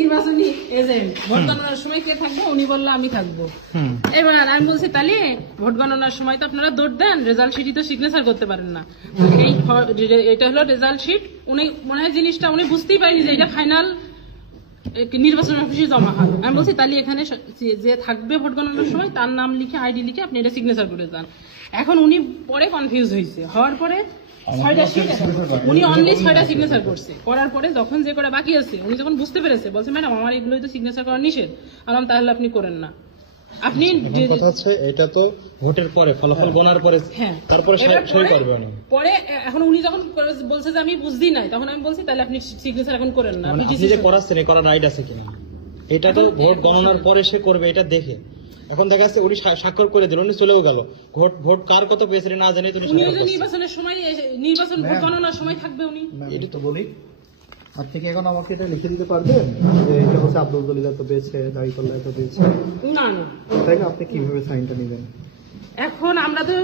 নির্বাচনী agent, vote গণনার সময় কে থাকবে? উনি বললো আমি থাকবো। এবার আমি বলছি তাহলে ভোট গণনার সময় তো আপনারা দৌড় দেন, রেজাল্ট শিটই তো সিগনেচার করতে পারেন না। এটা হলো রেজাল্ট শিট। উনি মনে হয় জিনিসটা উনি বুঝতেই পারেনি যে এটা ফাইনাল নির্বাচন অফিসে জমা হয়। আমি বলছি তাহলে এখানে যে থাকবে ভোট গণনার সময় তার নাম লিখে, আইডি লিখে আপনি এটা সিগনেচার করে যান। এখন উনি পরে কনফিউজ হয়েছে, হওয়ার পরে উনি অনলি 6টা সিগনেচার করছে। করার পরে যখন যে করা বাকি আছে উনি যখন বুঝতে পেরেছে, বলছে ম্যাডাম আমার এগুলোই তো সিগনেচার করা নিষেধ। আলাম তাহলে আপনি করেন না। আপনি কথা হচ্ছে এটা তো ভোটের পরে ফলাফল গণার পরে, তারপরে সই করবে না। পরে এখন উনি যখন বলছে যে আমি বুঝতেই নাই, তখন আমি বলছি তাহলে আপনি সিগনেচার এখন করেন না। আপনি যে করাচ্ছেন এই করার রাইট আছে কিনা, এটা তো ভোট গণনার পরে সে করবে, এটা দেখে। এখন দেখা যাচ্ছে উনি স্বাক্ষর করে দিল, উনি চলেও গেল, ভোট কার কত পেয়েছে না জানি তো নির্বাচনের সময়, নির্বাচন ভোট গণনার সময় থাকবে উনি। এটা তো বলি, আপনি কি এখন আমাকে এটা লিখে দিতে পারবেন যে এটা হচ্ছে আব্দুল জলিল এত পেয়েছে, দাড়িপাল্লা এত পেয়েছে? না না, তাই না? আপনি কিভাবে সাইনটা নেবেন? এখন আমরা তো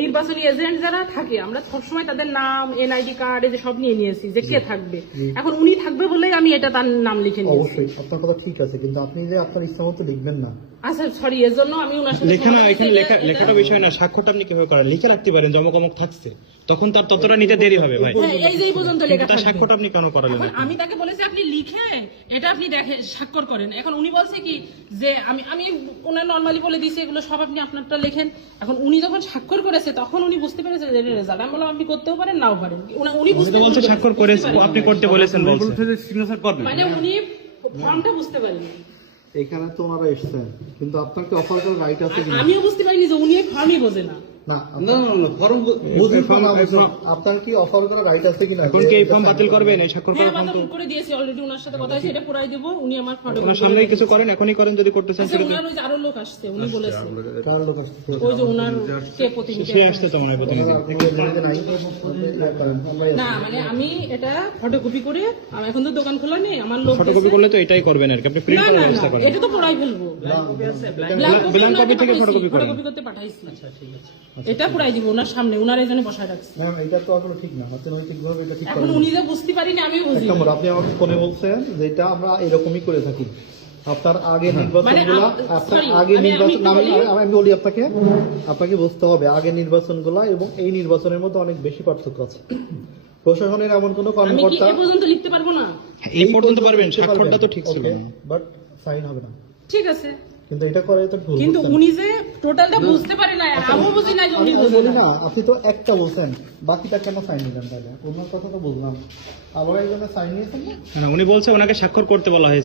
নির্বাচনী এজেন্ট যারা থাকে আমরা সবসময় তাদের নাম, এনআইডি কার্ড, এই যে সব নিয়ে নিয়েছি যে কে থাকবে। এখন উনি থাকবে বলেই আমি এটা তার নাম লিখে নিয়েছি। অবশ্যই আপনার কথা ঠিক আছে, কিন্তু আপনি যে আপনার ইচ্ছা মতো লিখবেন না। আচ্ছা সরি, এর জন্য আমি ওনার সাথে লেখা না, এখানে লেখাটা বিষয় না, স্বাক্ষরটা আপনি কিভাবে করেন লিখে রাখতে পারেন, জমকমক থাকছে তখন তার ততটা নিতে দেরি হবে ভাই। এই যে এই পর্যন্ত লেখা থাকবে, স্বাক্ষরটা আপনি কেন করালেন? আমি তাকে বলেছি আপনি লিখে এটা আপনি দেখে স্বাক্ষর করেন। এখন উনি বলছে কি যে আমি ওনার নরমালি বলে দিয়েছি এগুলো সব আপনি আপনারটা লেখেন। এখন উনি যখন স্বাক্ষর করেছে তখন উনি বুঝতে পেরেছে যে রেজাল্ট। আমি বললাম আপনি করতেও পারেন নাও পারেন, উনি বুঝতে বলছে স্বাক্ষর করে আপনি করতে বলেছেন, মানে উনি ফর্মটা বুঝতে পারেনি। এখানে তো ওনারা এসছেন, কিন্তু আপনাকে অফার করার রাইট আছে কিনা আমিও বুঝতে পারিনি যে উনি ফর্মই বোঝে না। আপনার কি অফার করার রাইট আছে কিনা? এখন কি এই ফর্ম বাতিল করবেন? এই স্বাক্ষর করার ফর্ম তো করে দিয়েছি অলরেডি, ওনার সাথে কথা হয়েছে, এটা পুরাই দেব। উনি আমার ফটো ওনার সামনেই কিছু করেন, এখনই করেন যদি করতে চান। ওনার ওই যে আরো লোক আসছে, উনি বলেছে কার লোক আসছে? ওই যে ওনার কে প্রতিনিধি সে আসছে তো মনে হয় প্রতিনিধি। না মানে আমি এটা ফটোকপি করে, আমি এখন তো দোকান খোলা নেই, আমার লোক ফটোকপি করলে তো এটাই করবেন আর কি, আপনি প্রিন্ট করার ব্যবস্থা করেন। এটা তো পড়াই ফেলবো, ব্ল্যাঙ্ক কপি থেকে ফটোকপি করেন। ফটোকপি করতে পাঠাইছি। আচ্ছা ঠিক আছে, এটা পুরাই দিব ওনার সামনে, ওনার এখানে বসায় রাখছি। ম্যাম এটা তো আসলে ঠিক না, অর্থনৈতিকভাবে এটা ঠিক এখন উনি যে বুঝতে পারিনি আমিও বুঝি। আপনি আমাকে ফোনে বলছেন যেটা আমরা এরকমই করে থাকি। আপনার আগে নির্বাচনগুলো, আপনার আগে নির্বাচন আমি বলি আপনাকে বুঝতে হবে আগে নির্বাচনগুলো এবং এই নির্বাচনের মধ্যে অনেক বেশি পার্থক্য আছে। প্রশাসনের এমন কোনো কর্মকর্তা এই পর্যন্ত লিখতে পারবো না। এই পর্যন্ত পারবেন, স্বাক্ষরটা তো ঠিক ছিল না, বাট সাইন হবে না। ঠিক আছে, কিন্তু এটা করে তো ভুল। কিন্তু উনি যে টোটালটা বুঝতে পারে না, আমিও বুঝি না যে উনি বুঝেন না। আপনি তো একটা বলছেন, বাকিটা কেন সাইন নিলেন তাহলে? ওনার কথা তো বললাম, আবার একজনের সাইন নিয়েছেন না। উনি বলছে ওনাকে স্বাক্ষর করতে বলা হয়েছে।